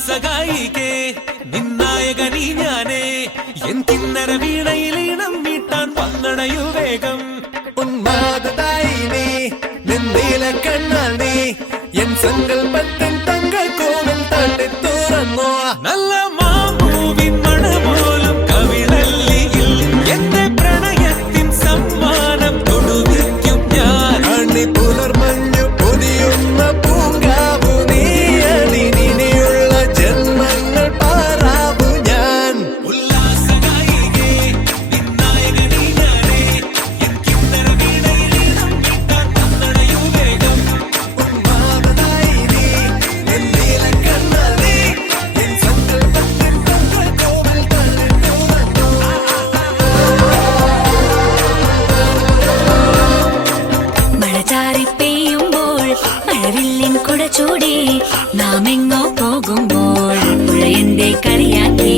ഉല്ലാസഗായികേ നിന്നായകനീ ഞാനേ എൻ കിന്നര വീണയിലീണം മീട്ടാൻ വന്നണയു വേഗം ഉന്മാദായി നീ നിന്നീല കണ്ണാൽ നീ എൻ സങ്കൽപ്പത്തിൻ തങ്ക കോവിൽ തട്ടി തുറന്നോ നല്ല മാമൂവിൻ മണപോലും കവിളല്ലിയിൽ എന്റെ പ്രണയത്തിൻ സമ്മാനം തൊടുവിക്കും ഞാൻ അണി പുലർമഞ്ഞു പൊതിയുന്ന പൂങ്കാവു നീ അണിനിയുള്ള ജന്മങ്ങൾ പാറാവു ഞാൻ ഉല്ലാസഗായികേ നിന്നായകനീ ഞാനേ എൻ കിന്നര വീണയിലീണം മീട്ടാൻ വന്നണയു വേഗം ഉന്മാദായി നീ നിന്നീല കണ്ണാൽ നീ എൻ സങ്കൽപ്പത്തിൻ തങ്ക കോവിൽ തട്ടി തുറന്നോ മഴ ചാറി പെയ്യുമ്പോൾ മഴവില്ലിൻ കുട ചൂടി നാം എങ്ങോ പോകുമ്പോൾ പുഴയന്റെ കളിയാക്കി